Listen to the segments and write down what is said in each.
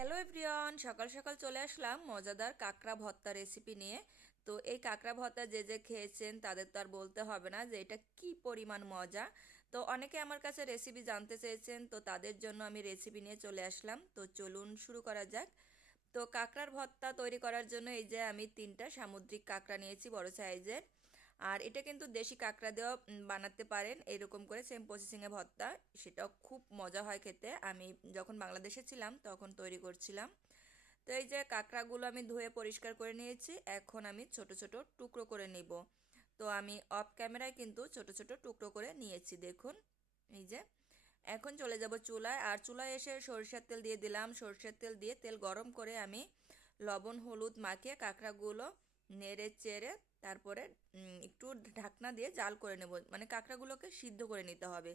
Hello everyone, সকাল সকাল চলে আসলাম মজাদার কাঁকড়া ভর্তা রেসিপি নিয়ে। তো এই কাঁকড়া ভর্তা যে যে খেয়েছেন তাদের তো আর বলতে হবে না যে এটা কি পরিমাণ মজা। তো অনেকে আমার কাছে রেসিপি জানতে চেয়েছেন, তো তাদের জন্য আমি রেসিপি নিয়ে চলে আসলাম। তো চলুন শুরু করা যাক। তো কাঁকড়ার ভর্তা তৈরি করার জন্য এই যে আমি তিনটা সামুদ্রিক কাঁকড়া নিয়েছি বড় সাইজের আর এটা কিন্তু দেশি কাঁকড়া দিয়েও বানাতে পারেন। এরকম করে সেম প্রসেসিংয়ে ভর্তা, সেটাও খুব মজা হয় খেতে। আমি যখন বাংলাদেশে ছিলাম, তখন তৈরি করছিলাম। তো এই যে কাঁকড়াগুলো আমি ধুয়ে পরিষ্কার করে নিয়েছি, এখন আমি ছোট ছোট টুকরো করে নিব। তো আমি অফ ক্যামেরায় কিন্তু ছোট ছোট টুকরো করে নিয়েছি, দেখুন। এই যে, এখন চলে যাব চুলায়। আর চুলায় এসে সরিষার তেল দিয়ে দিলাম। সরিষার তেল দিয়ে তেল গরম করে আমি লবণ, হলুদ মাখিয়ে কাঁকড়াগুলো নেড়ে চেড়ে তারপরে একটু ঢাকনা দিয়ে জাল করে নেব। মানে কাঁকড়াগুলোকে সিদ্ধ করে নিতে হবে।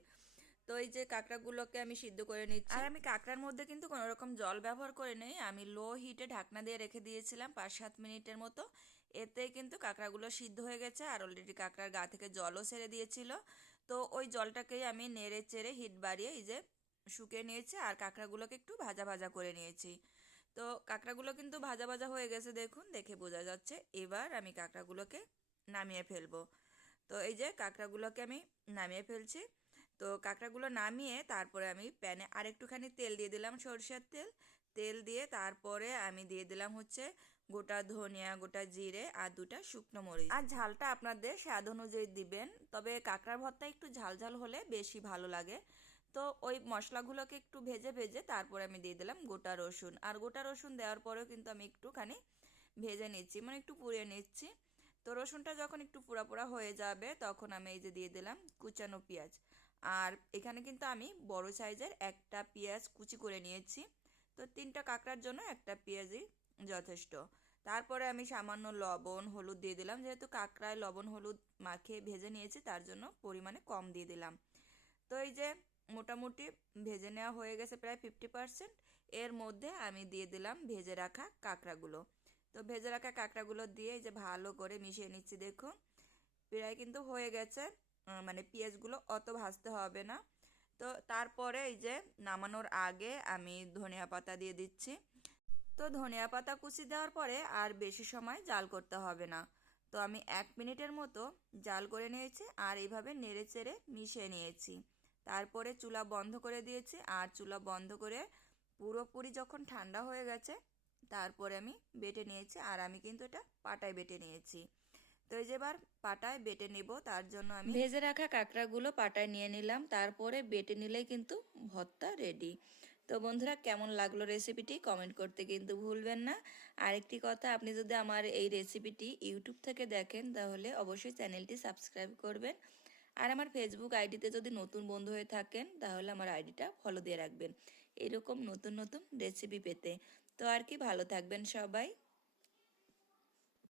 তো এই যে কাঁকড়াগুলোকে আমি সিদ্ধ করে নিচ্ছি। আর আমি কাঁকড়ার মধ্যে কিন্তু কোনো রকম জল ব্যবহার করে নেই। আমি লো হিটে ঢাকনা দিয়ে রেখে দিয়েছিলাম পাঁচ সাত মিনিটের মতো। এতে কিন্তু কাঁকড়াগুলো সিদ্ধ হয়ে গেছে আর অলরেডি কাঁকড়ার গা থেকে জলও ছেড়ে দিয়েছিল। তো ওই জলটাকেই আমি নেড়ে চেড়ে হিট বাড়িয়ে এই যে শুকিয়ে নিয়েছি আর কাঁকড়াগুলোকে একটু ভাজা ভাজা করে নিয়েছি। তো কাঁকড়াগুলো কিন্তু ভাজা ভাজা হয়ে গেছে দেখুন, দেখে বোঝা যাচ্ছে। এবার আমি কাঁকড়াগুলোকে নামিয়ে ফেলব। তো এই যে কাঁকড়াগুলোকে আমি নামিয়ে ফেলছি। তো কাঁকড়াগুলো নামিয়ে তারপরে আমি প্যানে আরেকটুখানি তেল দিয়ে দিলাম সরষের তেল। তেল দিয়ে তারপরে আমি দিয়ে দিলাম হচ্ছে গোটা ধনিয়া, গোটা জিরে আর দুটা শুকনো মরিচ। আর ঝালটা আপনাদের স্বাদ অনুযায়ী দিবেন, তবে কাঁকড়ার ভর্তা একটু ঝাল ঝাল হলে বেশি ভালো লাগে। তো ওই মশলাগুলোকে একটু ভেজে ভেজে তারপরে আমি দিয়ে দিলাম গোটা রসুন। আর গোটা রসুন দেওয়ার পরেও কিন্তু আমি একটুখানি ভেজে নিচ্ছি মানে একটু পুড়িয়ে নিচ্ছি। তো রসুনটা যখন একটু পোড়া পোড়া হয়ে যাবে, তখন আমি এই যে দিয়ে দিলাম কুচানো পেঁয়াজ। আর এখানে কিন্তু আমি বড় সাইজের একটা পেঁয়াজ কুচি করে নিয়েছি। তো তিনটা কাঁকড়ার জন্য একটা পেঁয়াজই যথেষ্ট। তারপরে আমি সামান্য লবণ, হলুদ দিয়ে দিলাম। যেহেতু কাঁকড়ায় লবণ, হলুদ মাখিয়ে ভেজে নিয়েছি, তার জন্য পরিমাণে কম দিয়ে দিলাম। তো এই যে মোটামুটি ভেজে নেওয়া হয়ে গেছে প্রায় ফিফটি পার্সেন্ট এর মধ্যে আমি দিয়ে দিলাম ভেজে রাখা কাঁকড়াগুলো। তো ভেজে রাখা কাঁকড়াগুলো দিয়ে যে ভালো করে মিশিয়ে নিচ্ছি, দেখুন। প্রায় কিন্তু হয়ে গেছে মানে পেঁয়াজগুলো অত ভাজতে হবে না। তো তারপরে এই যে নামানোর আগে আমি ধনিয়া পাতা দিয়ে দিচ্ছি। তো ধনিয়া পাতা কুচি দেওয়ার পরে আর বেশি সময় জাল করতে হবে না। তো আমি এক মিনিটের মতো জাল করে নিয়েছি আর এইভাবে নেড়ে চেড়ে মিশিয়ে নিয়েছি। তারপরে চুলা বন্ধ করে দিয়েছি আর চুলা বন্ধ করে পুরোপুরি যখন ঠান্ডা হয়ে গেছে, তারপরে আমি বেটে নিয়েছি আর আমি কিন্তু এটা পাটায় বেটে নিয়েছি। তো এই যে এবার পাটায় বেটে নেব, তার জন্য আমি ভেজে রাখা কাঁকড়াগুলো পাটায় নিয়ে নিলাম, তারপরে বেটে নিলেই কিন্তু ভর্তা রেডি তো বন্ধুরা, কেমন লাগল রেসিপিটি কমেন্ট করতে কিন্তু ভুলবেন না। আরেকটি কথা, আপনি যদি আমার এই রেসিপিটি ইউটিউব থেকে দেখেন, তাহলে অবশ্যই চ্যানেলটি সাবস্ক্রাইব করবেন। আর আমার ফেসবুক আইডিতে যদি নতুন বন্ধু হয়ে থাকেন, তাহলে আমার আইডিটা ফলো দিয়ে রাখবেন। এরকম নতুন নতুন রেসিপি পেতে। তো আর কি ভালো থাকবেন সবাই?